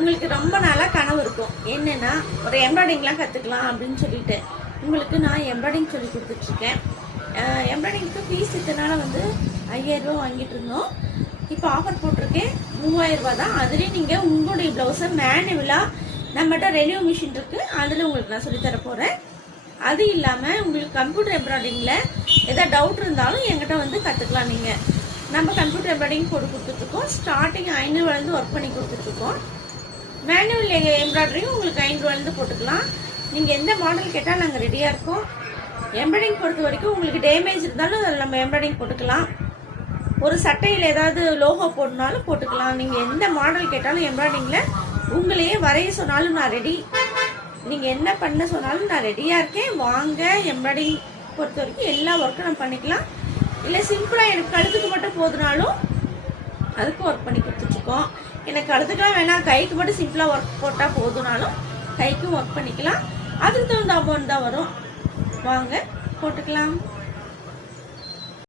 உங்களுக்கு ரொம்ப நாளாக கனவு இருக்கும் என்னென்னா ஒரு எம்ப்ராய்டிங்லாம் கற்றுக்கலாம் அப்படின்னு சொல்லிட்டு உங்களுக்கு நான் எம்ப்ராய்டிங் சொல்லி கொடுத்துட்ருக்கேன். எம்ப்ராய்டிங்க்கு ஃபீஸ் இதனால வந்து 5000 ரூபா வாங்கிட்டு இருந்தோம். இப்போ ஆஃபர் போட்டிருக்கேன் 3000 ரூபா தான். அதுலேயும் நீங்கள் உங்களுடைய ப்ளவுஸை மேனுவலாக நம்மகிட்ட ரெனியூ மிஷின் இருக்குது, அதில் உங்களுக்கு நான் சொல்லித்தர போகிறேன். அது இல்லாமல் உங்களுக்கு கம்ப்யூட்டர் எம்ப்ராய்டிங்கில் எதாவது டவுட் இருந்தாலும் என்கிட்ட வந்து கற்றுக்கலாம். நீங்கள் நம்ம கம்ப்யூட்டர் எம்ப்ராய்டிங் போட்டு கொடுத்துட்ருக்கோம். ஸ்டார்டிங் 500 ரூபாயிலேருந்து ஒர்க் பண்ணி கொடுத்துட்ருக்கோம். மேனுவல் எம்ப்ராய்டரியும் உங்களுக்கு 500 ரூபாயிலேருந்து போட்டுக்கலாம். நீங்கள் எந்த மாடல் கேட்டால் நாங்கள் ரெடியாக இருக்கோம். எம்ப்ராய்டிங் பொறுத்த வரைக்கும் உங்களுக்கு டேமேஜ் இருந்தாலும் அதில் நம்ம எம்ப்ராய்டிங் போட்டுக்கலாம். ஒரு சட்டையில் ஏதாவது லோகோ போடனாலும் போட்டுக்கலாம். நீங்கள் எந்த மாடல் கேட்டாலும் எம்ப்ராய்டிங்கில் உங்களையே வரைய சொன்னாலும் நான் ரெடி. நீங்கள் என்ன பண்ண சொன்னாலும் நான் ரெடியாக இருக்கேன். வாங்க. எம்ப்ராய்டிங் பொறுத்த வரைக்கும் எல்லா ஒர்க்கும் நம்ம பண்ணிக்கலாம். இல்லை சிம்பிளாக எனக்கு கழுத்துக்கு மட்டும் போதுனாலும் அதுக்கும் ஒர்க் பண்ணி கொடுத்துட்ருக்கோம். எனக்கு கழுத்துக்கெலாம் வேணாம், கைக்கு மட்டும் சிம்பிளாக ஒர்க் போட்டால் போதுனாலும் கைக்கும் ஒர்க் பண்ணிக்கலாம். அதுக்கு தகுந்த அமௌண்ட் தான் வரும். வாங்க போட்டுக்கலாம்.